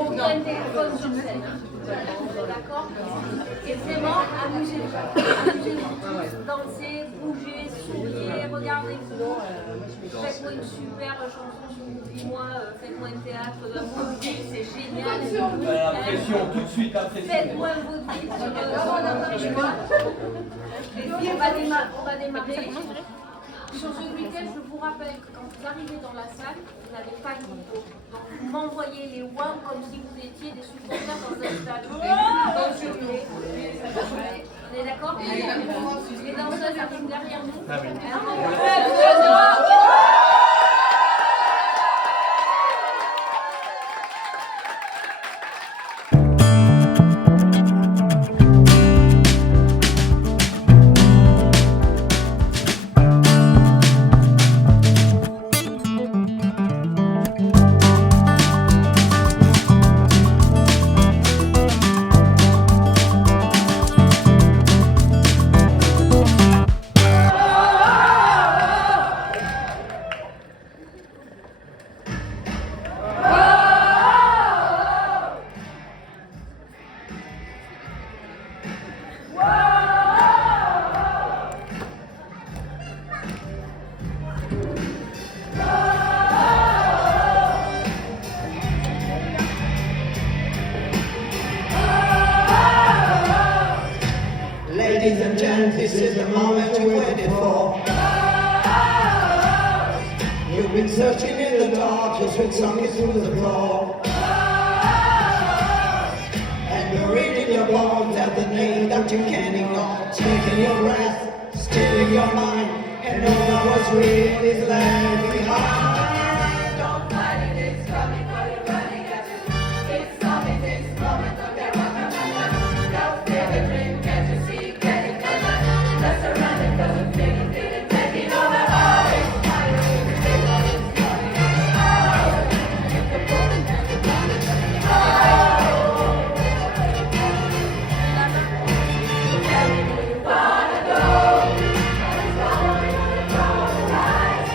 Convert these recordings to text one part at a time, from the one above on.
aucun téléphone sur scène. D'accord? Et vraiment, amusez-vous. Amusez-vous tous, dansez, bougez, souriez, regardez-vous. Faites-moi une super chanson sur Oublie-moi, faites-moi un théâtre d'amour, c'est génial. L'impression, tout de suite, impression. Faites-moi un vaudeville sur Oublie-moi. Et puis on va démarrer. Sur ce week-end, je vous rappelle que quand vous arrivez dans la salle, vous n'avez pas de micro. Donc vous m'envoyez les wangs comme si vous étiez des supporters dans un stade. Donc je voulais. On est d'accord? Les danseuses arrivent derrière nous. Ah oui. Ladies and gents, this is the moment you waited for. You've been searching in the dark, your sweet song is through the floor. And you're reading your bones at the name that you can't ignore. Taking your breath, stealing your mind, and all that was real is left behind. Don't fight it, it's coming for you, running at you. It's coming, this moment of your rock. Don't feel the dream, can't you see? Let's surround it, cause I'm feeling, taking over. Oh, it's fire, it's big, oh, it's coming. Oh, it's the moment and the time is coming. Tell me where you wanna go. Let's go, we're gonna go, rise.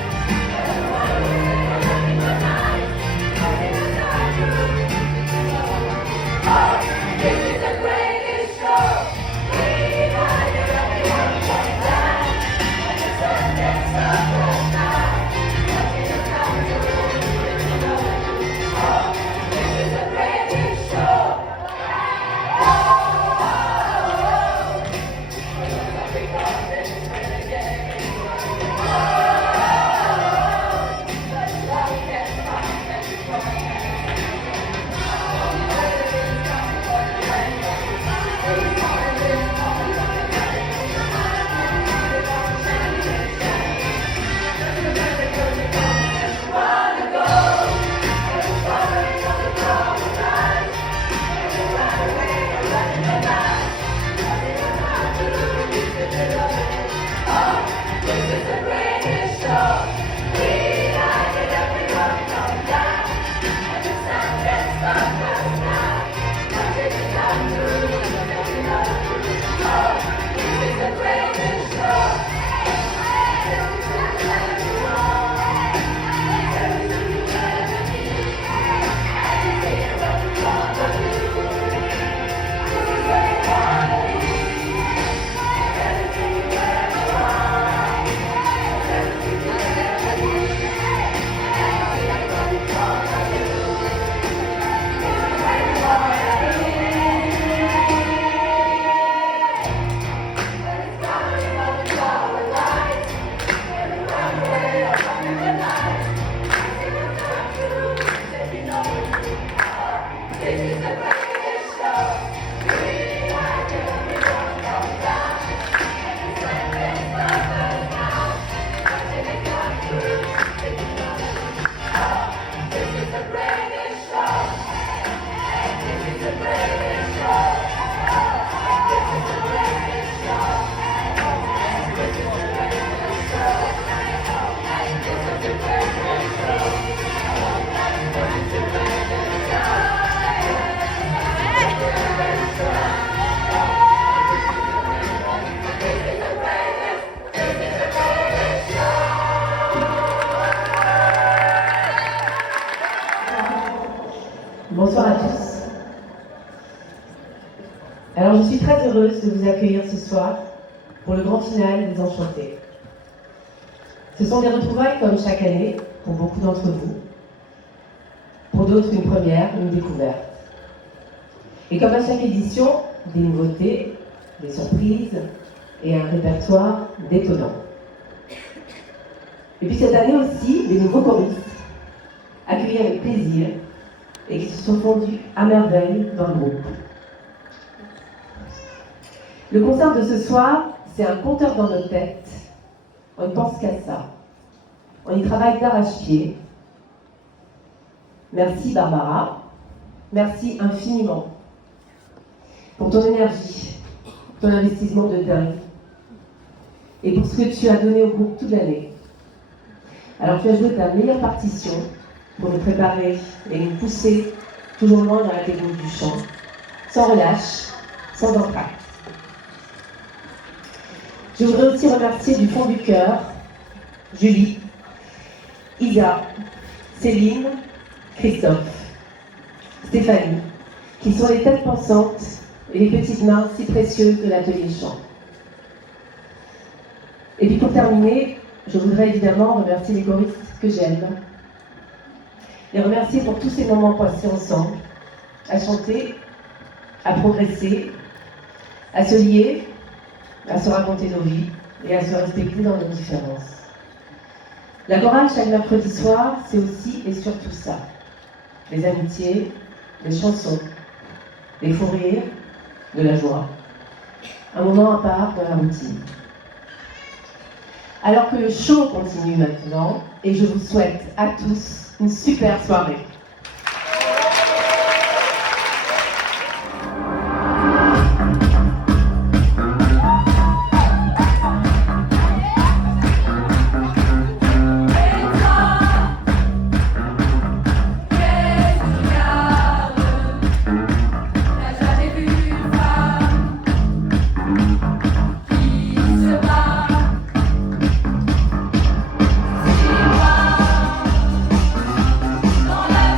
Alors je suis très heureuse de vous accueillir ce soir pour le grand final des Enchantés. Ce sont des retrouvailles comme chaque année, pour beaucoup d'entre vous. Pour d'autres, une première, une découverte. Et comme à chaque édition, des nouveautés, des surprises et un répertoire détonnant. Et puis cette année aussi, des nouveaux choristes, accueillis avec plaisir et qui se sont fondus à merveille dans le groupe. Le concert de ce soir, c'est un compteur dans nos têtes. On ne pense qu'à ça. On y travaille d'arrache-pied. Merci Barbara. Merci infiniment pour ton énergie, ton investissement de dingue et pour ce que tu as donné au groupe toute l'année. Alors tu as joué ta meilleure partition pour nous préparer et nous pousser toujours loin dans la technique du chant, sans relâche, sans entracte. Je voudrais aussi remercier du fond du cœur Julie, Isa, Céline, Christophe, Stéphanie, qui sont les têtes pensantes et les petites mains si précieuses de l'atelier chant. Et puis pour terminer, je voudrais évidemment remercier les choristes que j'aime, les remercier pour tous ces moments passés ensemble, à chanter, à progresser, à se lier, à se raconter nos vies et à se respecter dans nos différences. La chorale chaque mercredi soir, c'est aussi et surtout ça. Les amitiés, les chansons, les fous rires, de la joie. Un moment à part dans la routine. Alors que le show continue maintenant, et je vous souhaite à tous une super soirée. Dans la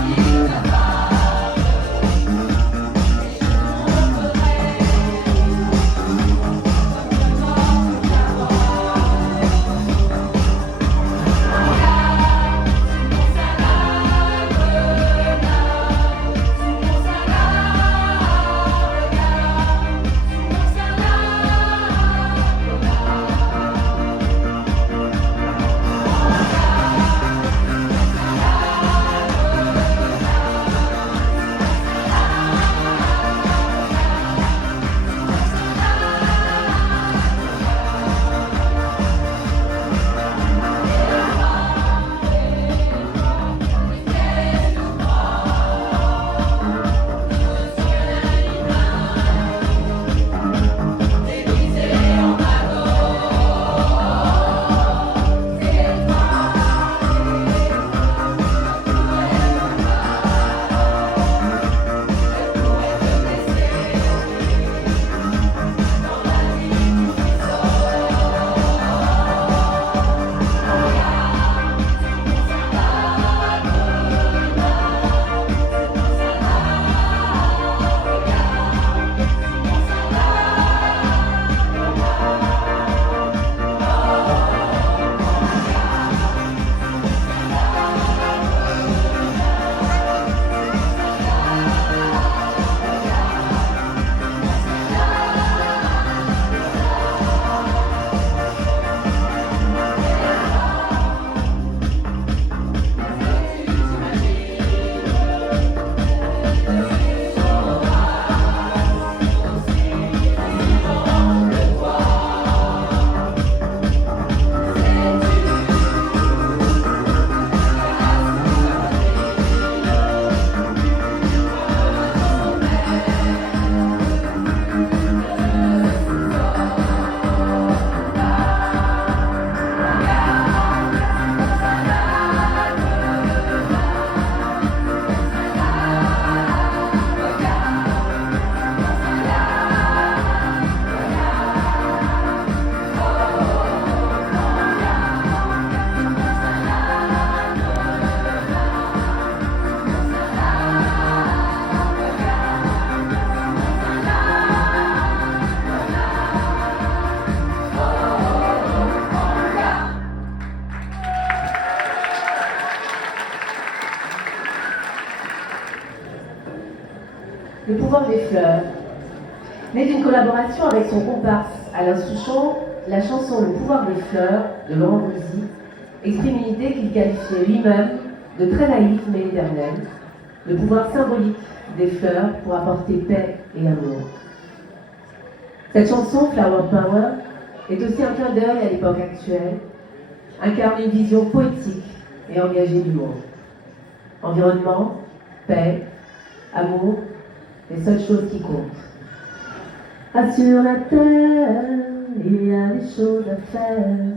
Le pouvoir des fleurs. Née d'une collaboration avec son comparse Alain Souchon, la chanson Le pouvoir des fleurs de Laurent Voulzy exprime une idée qu'il qualifiait lui-même de très naïve mais éternelle, le pouvoir symbolique des fleurs pour apporter paix et amour. Cette chanson, Flower Power, est aussi un clin d'œil à l'époque actuelle, incarne une vision poétique et engagée du monde. Environnement, paix, amour, les seules choses qui comptent. Ah, sur la terre, il y a des choses à faire.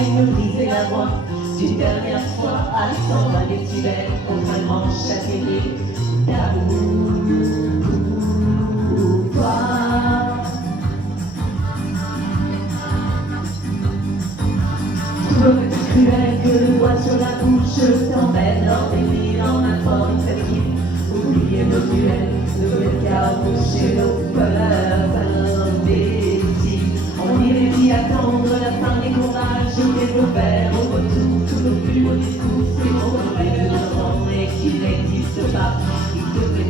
et me briser la voix. D'une dernière fois à 120 décibels, contrairement châtaigné d'amour pour toi. Trouve-tu cruel que le doigt sur la bouche t'emmène hors des villes en informative? Oubliez nos duels, nos escarmouches et nos peurs imbéciles. On irait y attendre la fin des combats, jeter vos verres au retour, tous nos plus beaux discours, c'est mon rêve de temps et qu'il n'existe pas, il te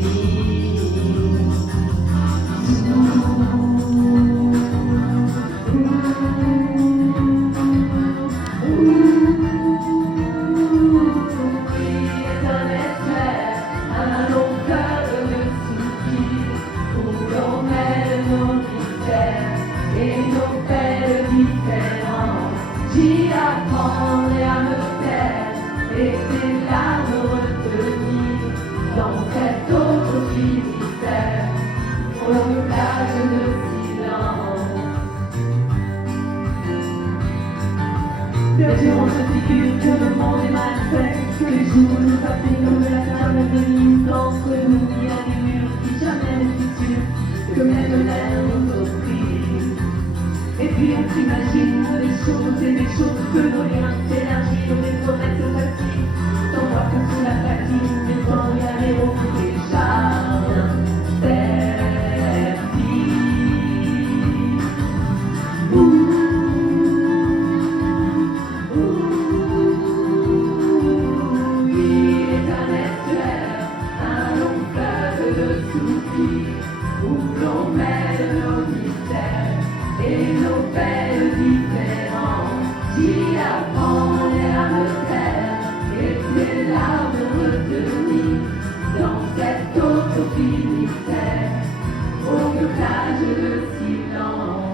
J'y apprendrai à me taire et tes larmes retenir dans cette autre vie mystère, aux plages de silence. Perdu en se figure que le monde est mal fait, que les jours nous passent comme la table de nuit, qu'entre nous il y a des murs qui jamais ne fissurent, que même l'air nous offrit. Et puis on s'imagine des choses et des choses que nos liens s'élargissent, des promesses faciles, sans voir que sous la fatigue, mais quand il y a les hauts des jardins il est un estuaire, un long fleuve de soupirs, où l'on mêle nos mystères et nos belles différences. J'y apprendrai à me taire et tes larmes retenir dans cette autre vie mystère, aux plages de silence.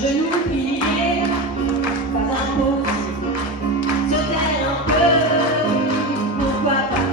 je n'oubliais pas impossible. Se taire un peu, pourquoi pas.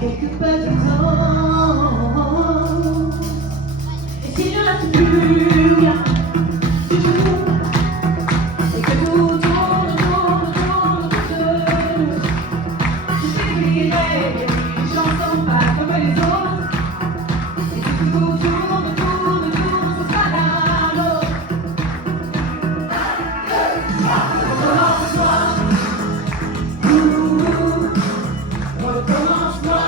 quelques petits temps. Et s'il ne reste plus rien du tout, et que tout tourne, je t'écrirai une chanson pas comme les autres. Et que tout tourne, ce sera la nôtre. Recommence-moi.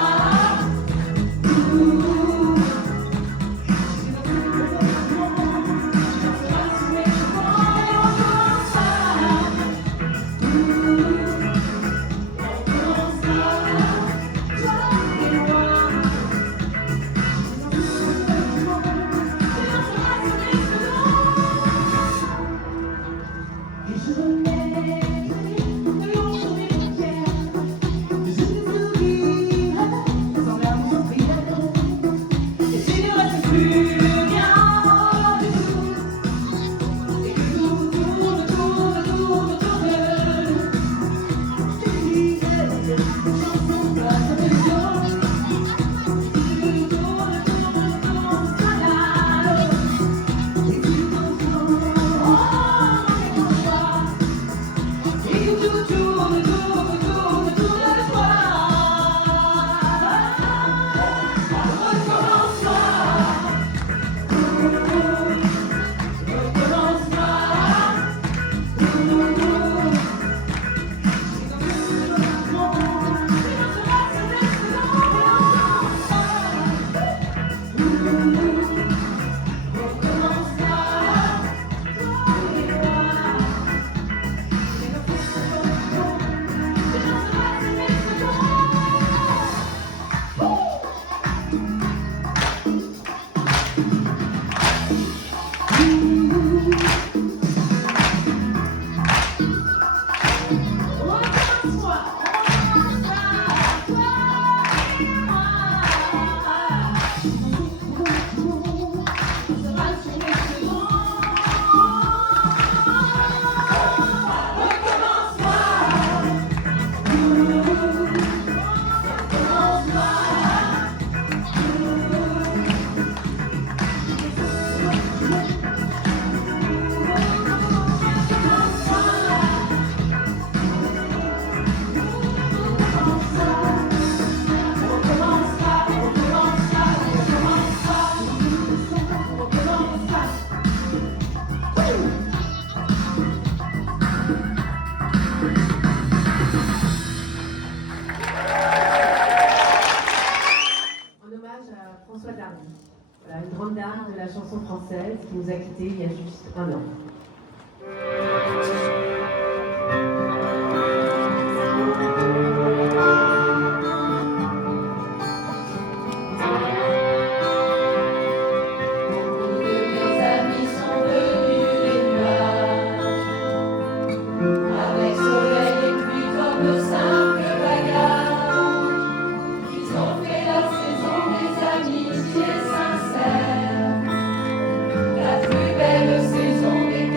François Dardy, voilà, une grande dame de la chanson française qui nous a quittés il y a juste un an. Mes amis sont venus les nuages, avec soleil et pluie comme de simples bagages. Ils ont fait la saison des amitiés sincères, la plus belle saison des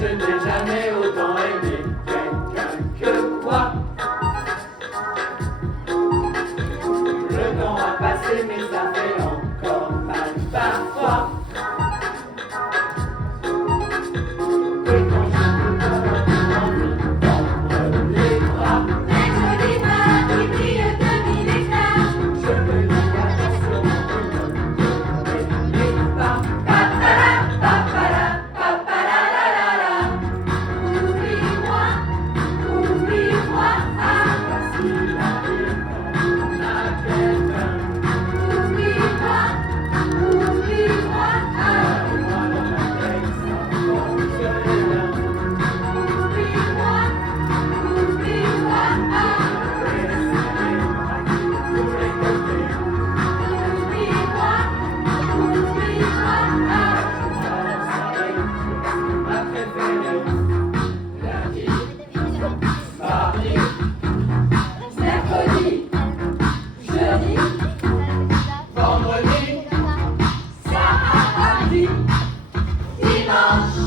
je n'ai jamais autant aimé quelqu'un que toi. Le temps a passé mais ça fait encore mal parfois. Que quand je peux pas envie d'entendre les bras. Un joli bras qui brille de mille éclats. Je me dis attention, ne n'oublie pas. Papara, papara, papara, la la la. Oublie-moi, oublie-moi, ah. Voici la vie quand on a quelqu'un. Oublie-moi, oublie-moi, ah. Et moi dans ma tête ça fonctionne bien. Oublie-moi, oublie-moi, ah. Tous les côtés. Oublie-moi, oublie-moi, ah. Ma préférée. Lundi, mardi, Mercredi, jeudi, vendredi, samedi, dimanche.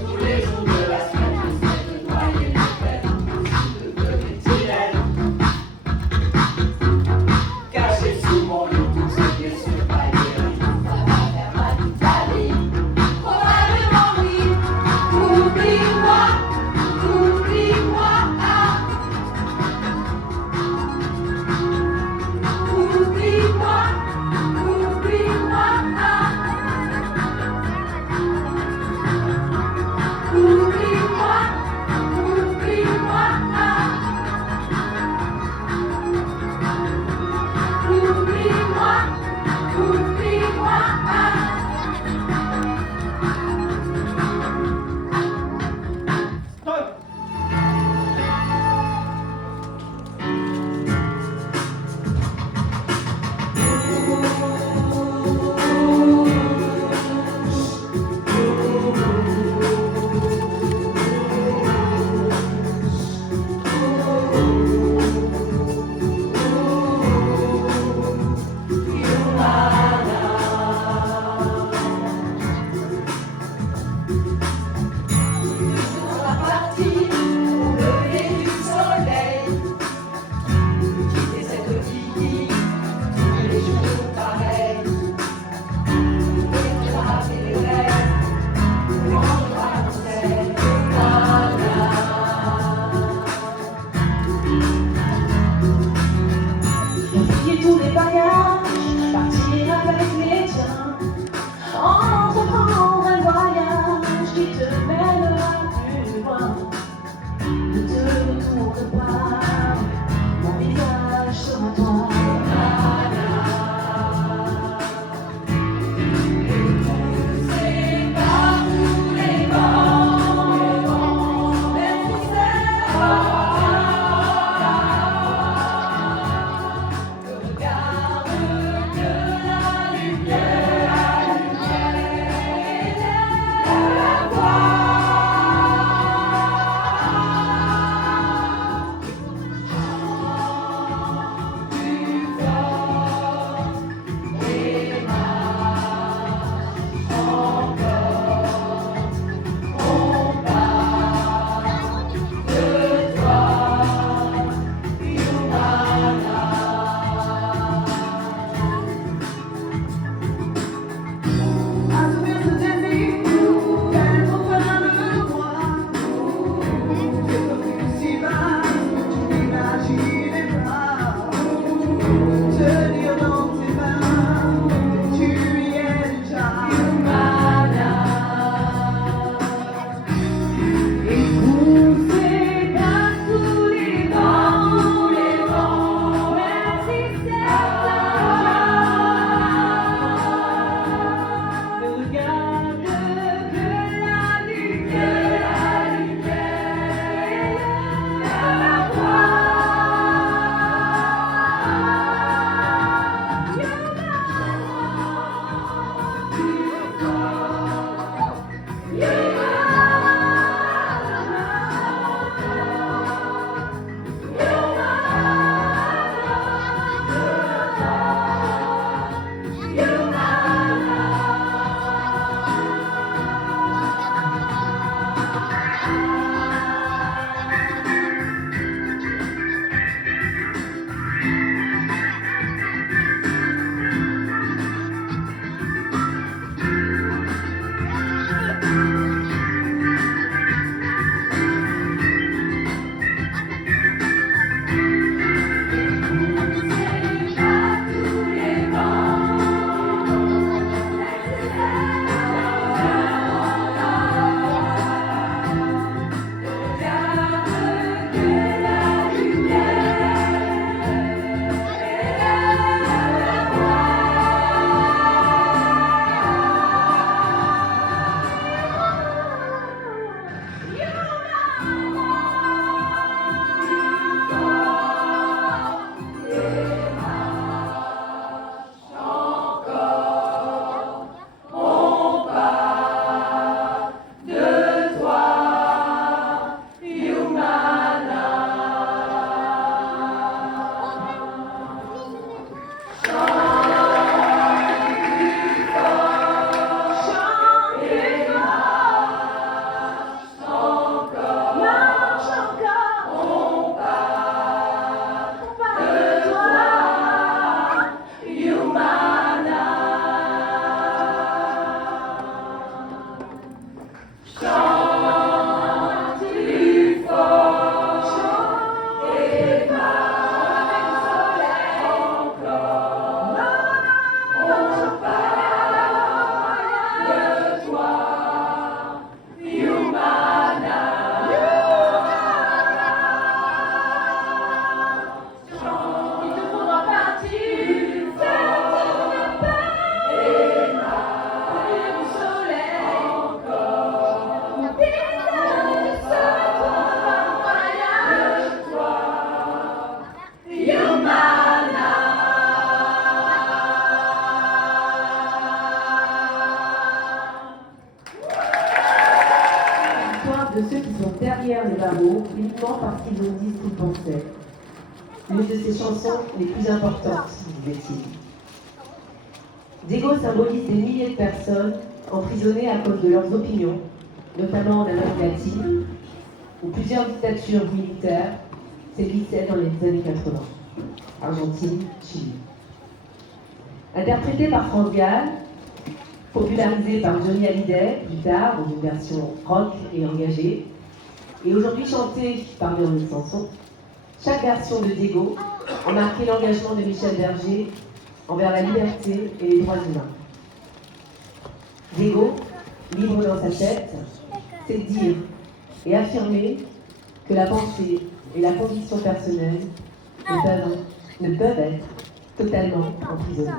tous les jours de la semaine, j'essaie de noyer le père, de donner tirelle. Caché sous mon lit, tout ce qui est sur ma guérie. Ça va faire mal toute ta vie. Probablement oui. Oublie-moi, oublie-moi, ah. Oublie-moi, de ceux qui sont derrière les barreaux uniquement parce qu'ils ont dit ce qu'ils pensaient. L'une de ses chansons les plus importantes, disait-il. Diego symbolise des milliers de personnes emprisonnées à cause de leurs opinions, notamment en Amérique latine, où plusieurs dictatures militaires sévissaient dans les années 80. Argentine, Chili. Interprété par France Gall, popularisé par Johnny Hallyday plus tard dans une version rock et engagée, et aujourd'hui chanté par Véronique Sanson, chaque version de Diego a marqué l'engagement de Michel Berger envers la liberté et les droits humains. Diego, libre dans sa tête, c'est dire et affirmer que la pensée et la conviction personnelle ne peuvent être totalement emprisonnées.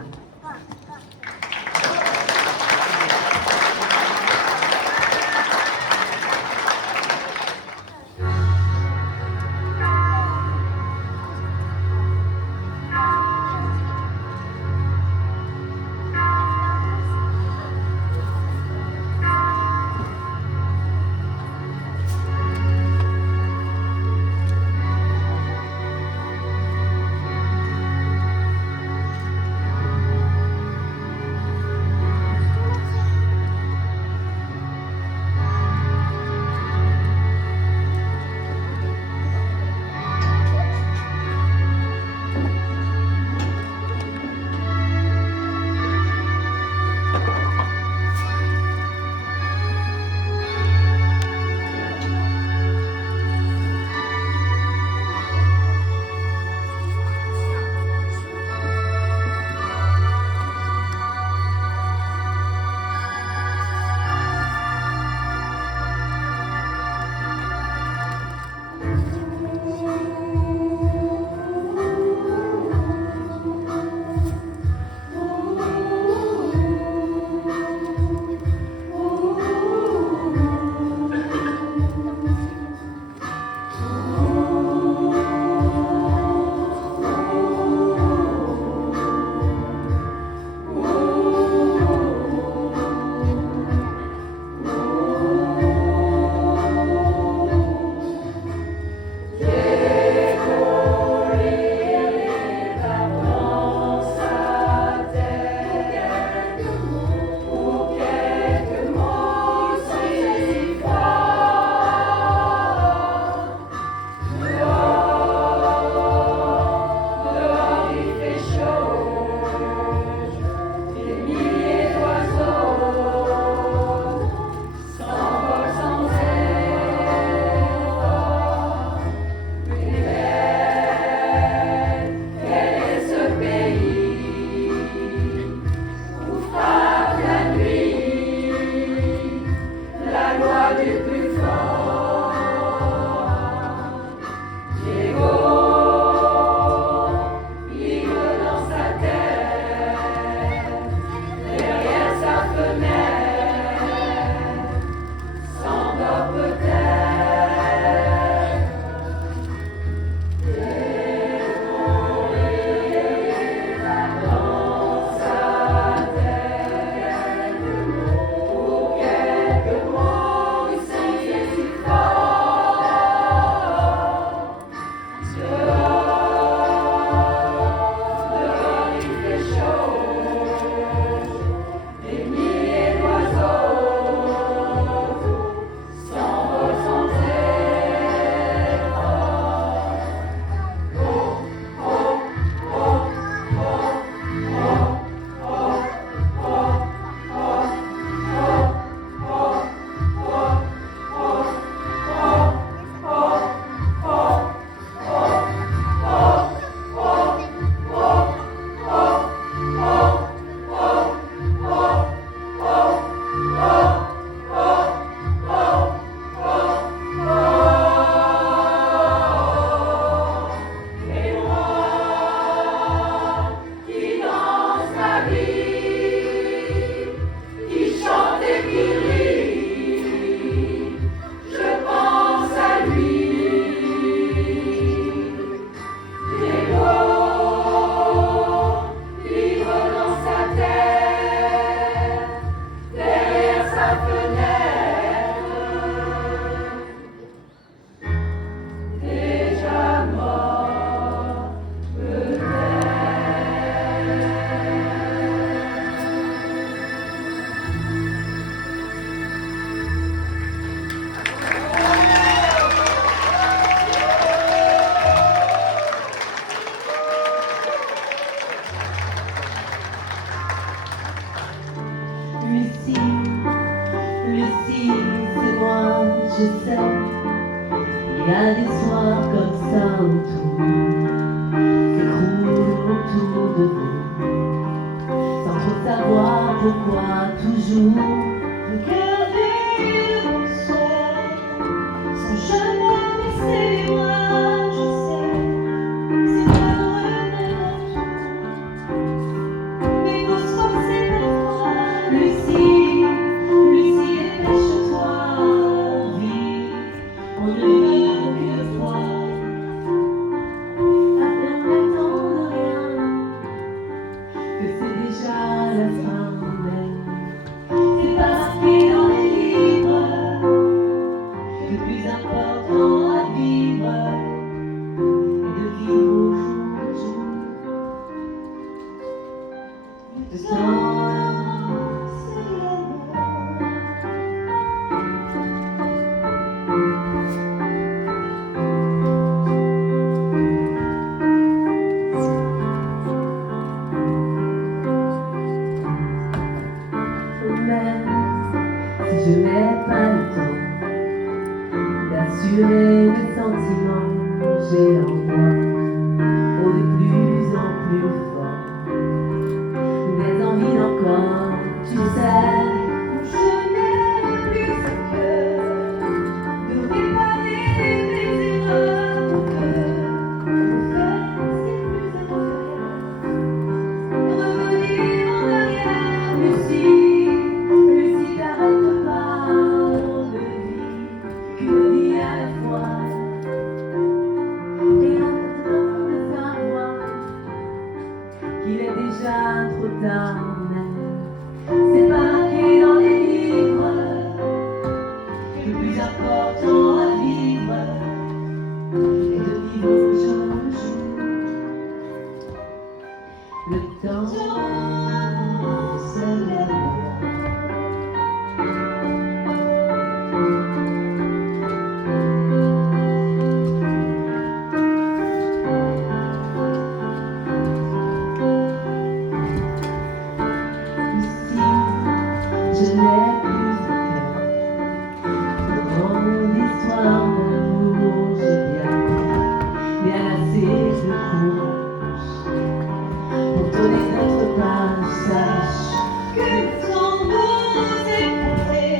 je sais, il y a des soirs comme ça où tout s'écroule autour de vous, sans trop savoir pourquoi toujours regarder mon ciel, sans jamais baisser les bras, je sais, c'est malheureux mais mais faut se forcer parfois, Lucie, dépêche-toi, vie, on ne veut que toi. Après on n'attend de rien, que c'est déjà la fin même. C'est pas marqué dans les livres, que le plus important à vivre est de vivre au jour le jour. Le temps, c'est même si je n'ai pas le temps d'assurer mes sentiments, j'ai en moi de plus en plus fort des envies encore, tu sais, je n'ai plus ce cœur de réparer mes erreurs pour faire ce qui est plus à faire. Revenir en arrière, Lucie, t'arrête pas, on ne vit qu'une vie à la fois. Et attends de savoir qu'il est déjà trop tard, mais c'est pas marqué dans les livres que le plus important à vivre est de vivre au jour le jour. Le temps, c'est l'amour. Ici, je n'ai plus de cœur pour grande histoire d'amour, j'ai bien assez de courage pour tourner notre page, sache que tant beaux écouter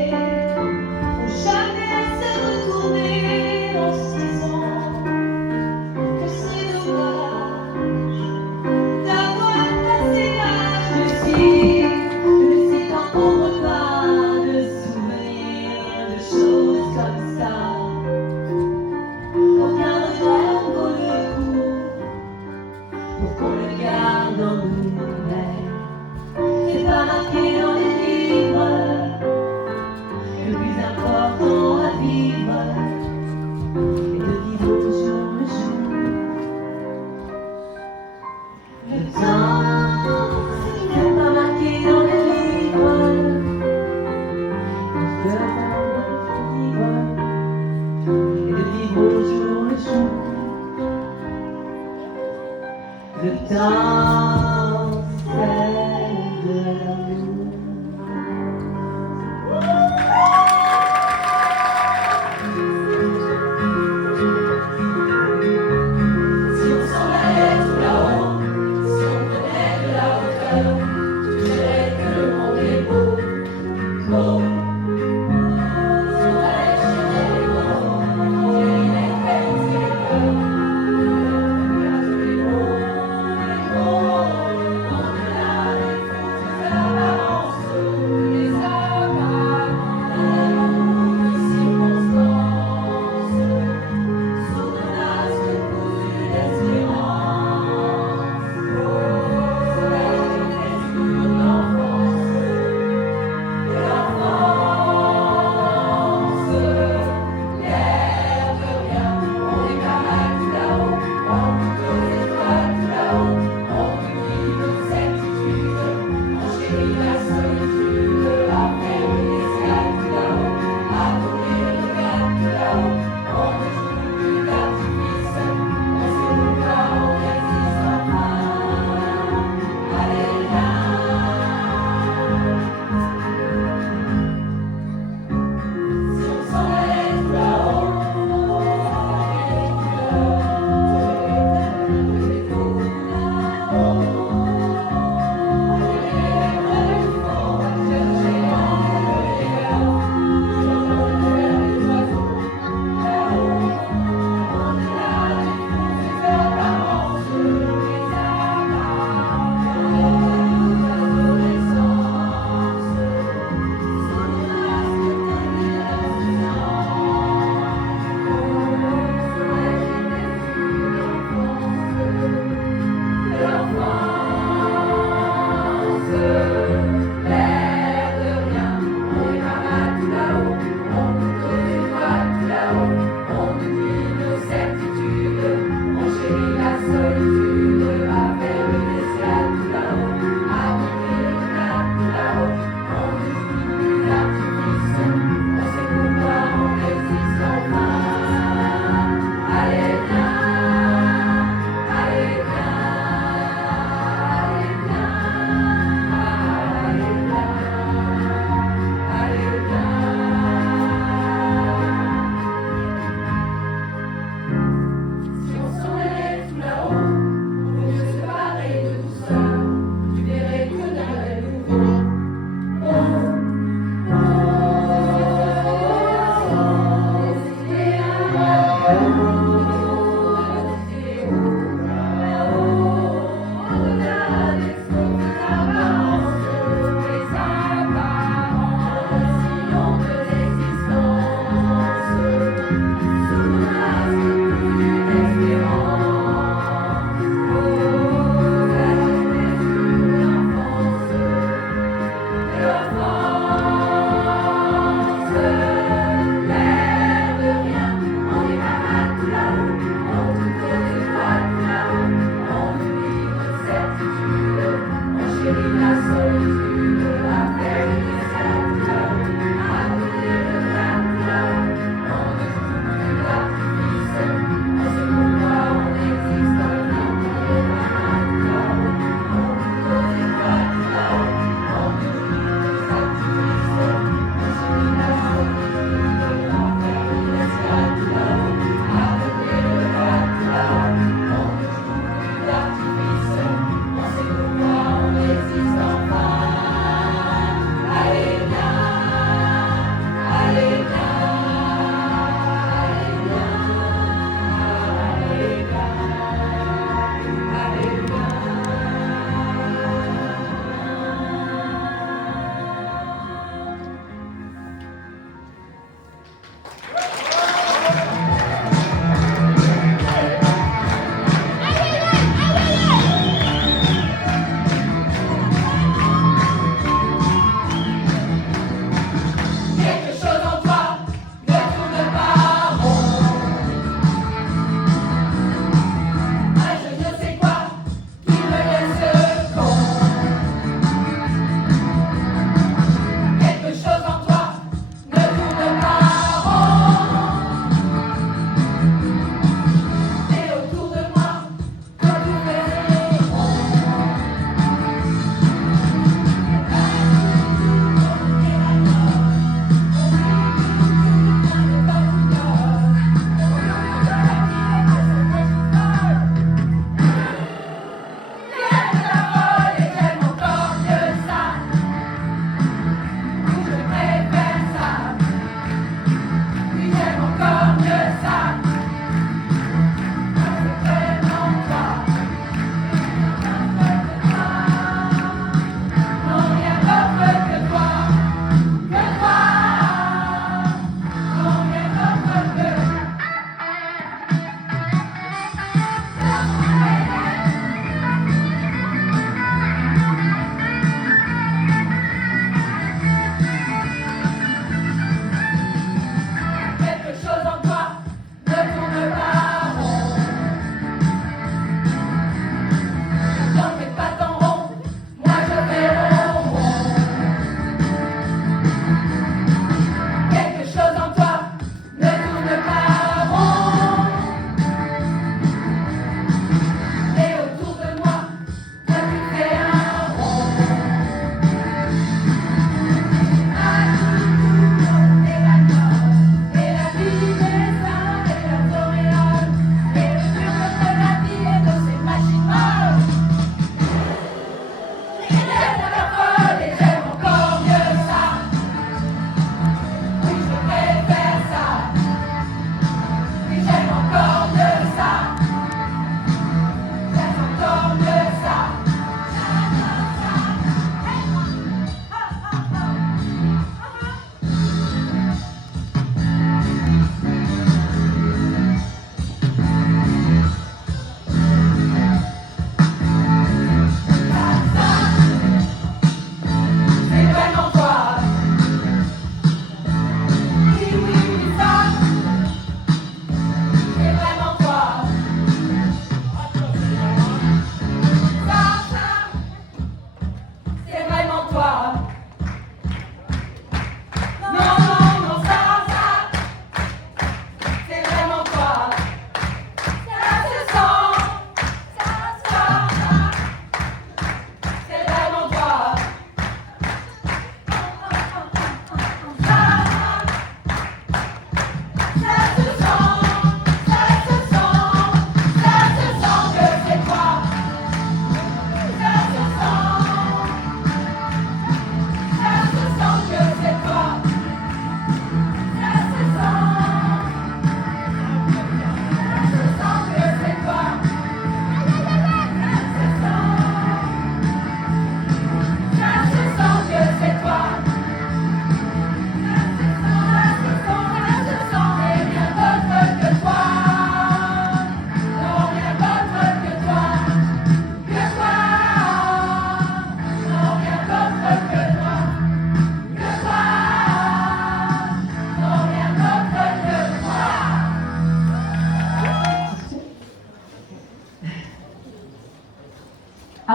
faut jamais se retourner en se disant que c'est dommage d'avoir passé l'âge. Lucie, t'encombre pas de souvenirs, de choses comme ça. Aucun regret vaut le coup pour qu'on le garde en nous. C'est pas marqué dans les livres que le plus important à vivre est de vivre au jour le jour. Le temps, c'est pas marqué dans les livres que le plus important à vivre est de vivre au jour le jour. Le temps, c'est de l'amour. Si on s'en allait tout là-haut, si on prenait de la hauteur, tu dirais que le monde est beau, beau. Si on allait chercher les mots, on dirait les peines et les peurs. Regarde les mots, au-delà des fausses apparences, les apparences, les circonstances, sous menace de cousu d'espérance. Soleil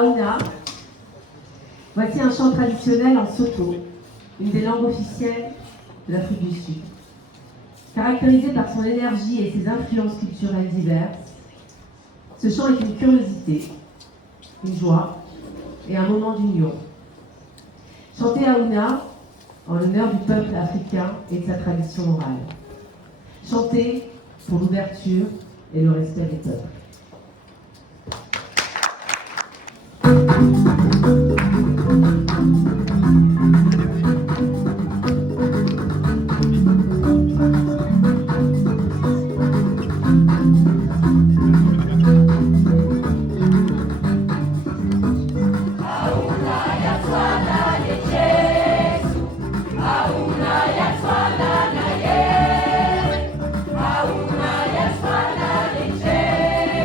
Aouna, Voici un chant traditionnel en Soto, une des langues officielles de l'Afrique du Sud. Caractérisé par son énergie et ses influences culturelles diverses, ce chant est une curiosité, une joie et un moment d'union. Chanté à Ouna, en l'honneur du peuple africain et de sa tradition orale. Chanté pour l'ouverture et le respect des peuples. Auna ya swala leche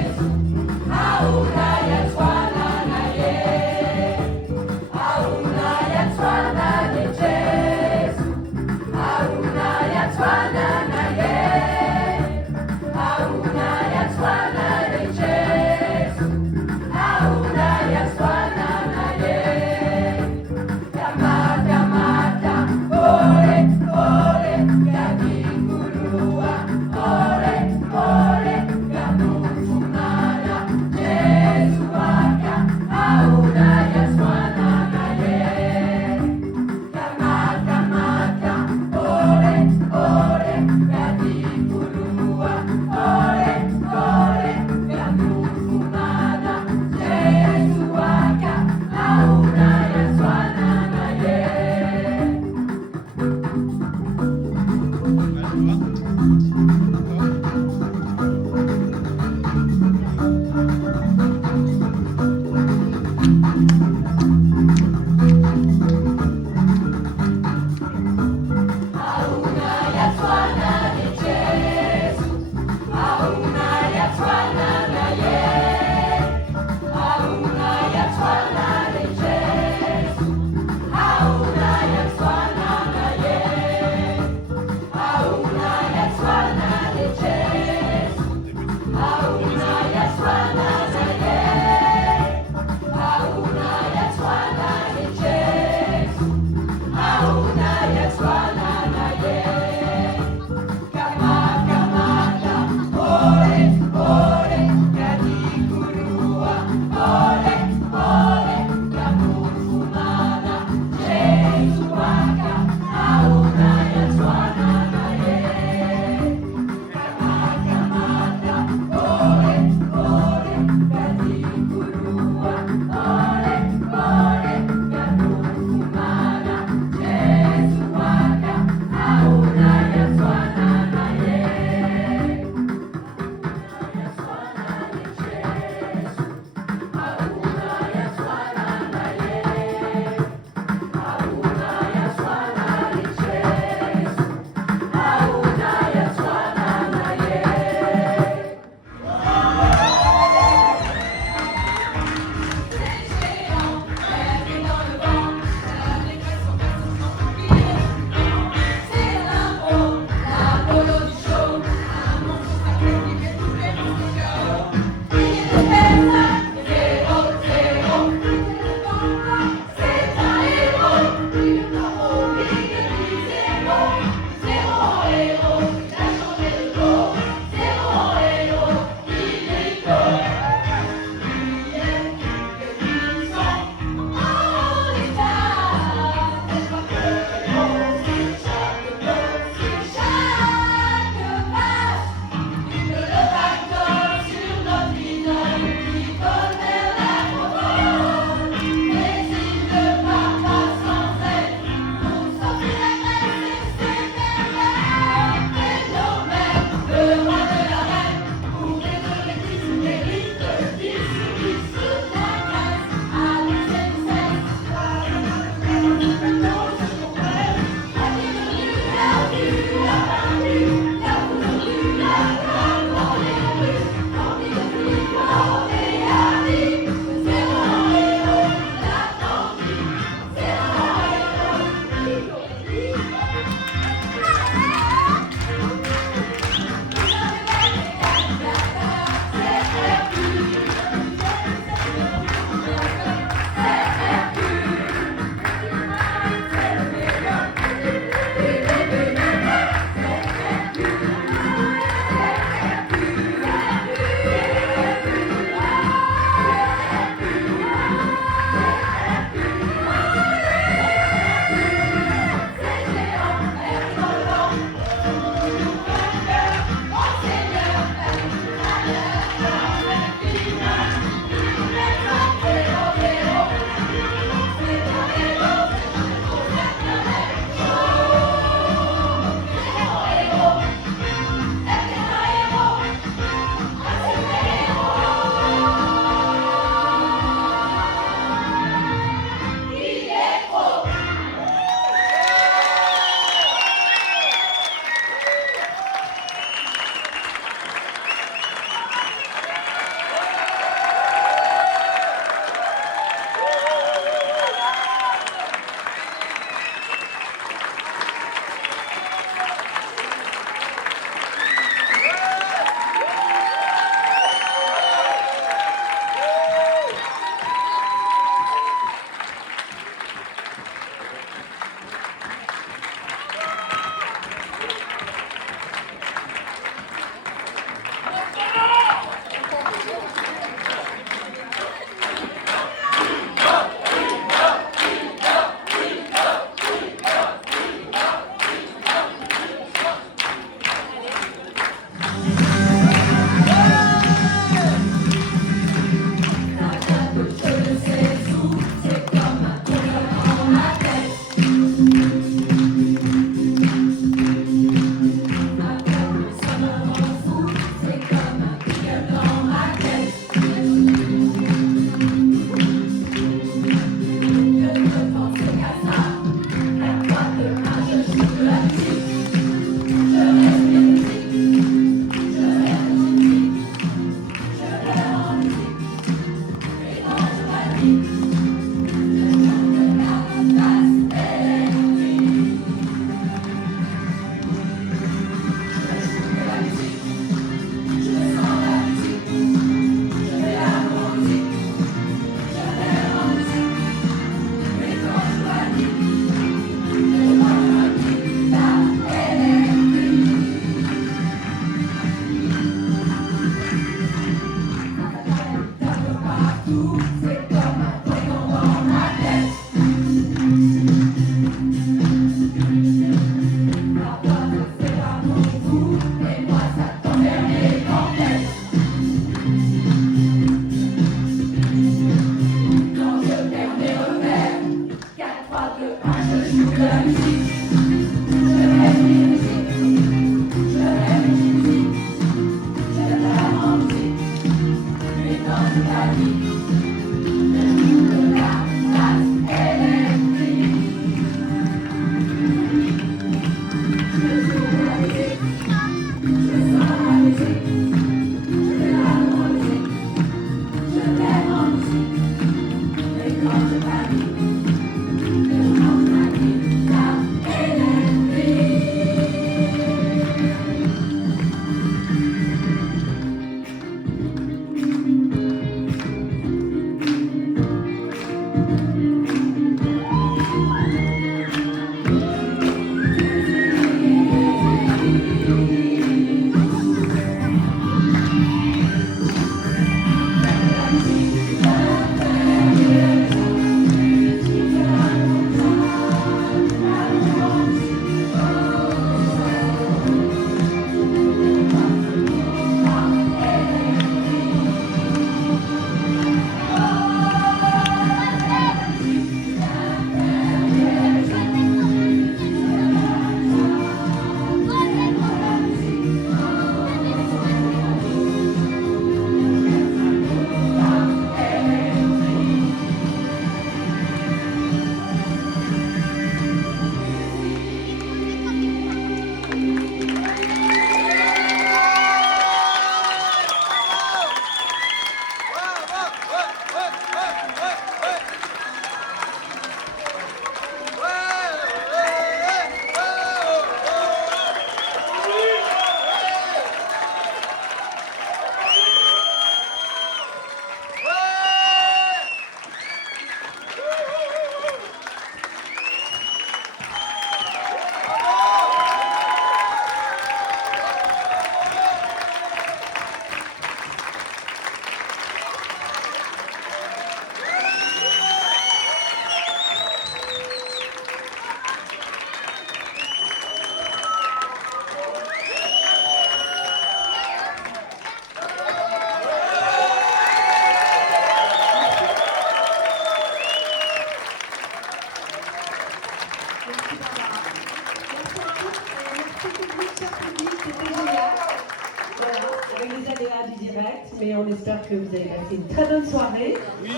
Mais on espère que vous avez passé une très bonne soirée. Oui.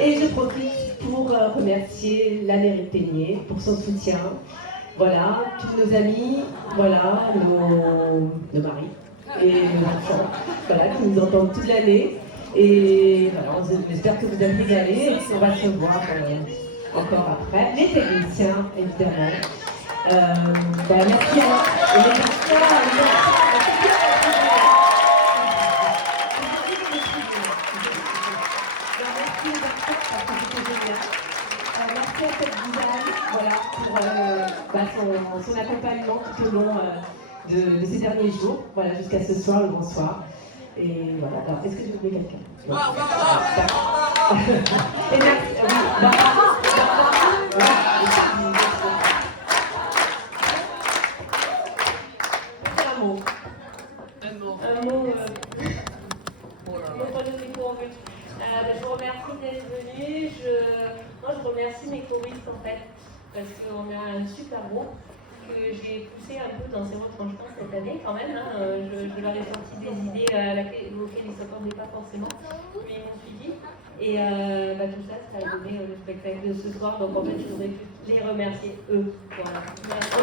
Et je profite pour remercier la mairie de Peigné pour son soutien. Voilà, tous nos amis, voilà, nos maris et nos enfants, voilà, qui nous entendent toute l'année. Et voilà, on espère que vous avez régalé et qu'on va se voir encore après. Les techniciens, évidemment. Merci à son accompagnement tout au long de ces derniers jours, voilà, jusqu'à ce soir, le bonsoir. Et voilà, alors, est-ce que j'ai oublié quelqu'un? Et merci, je vous remercie d'être venus. Je remercie mes choristes en fait, parce qu'on a un super groupe que j'ai poussé un peu dans ces retranchements cette année quand même. Je leur ai sorti des idées auxquelles ils ne s'attendaient pas forcément, mais ils m'ont suivi. Et tout ça, ça a donné le spectacle de ce soir. Donc en fait, je voudrais les remercier eux. Voilà. Merci.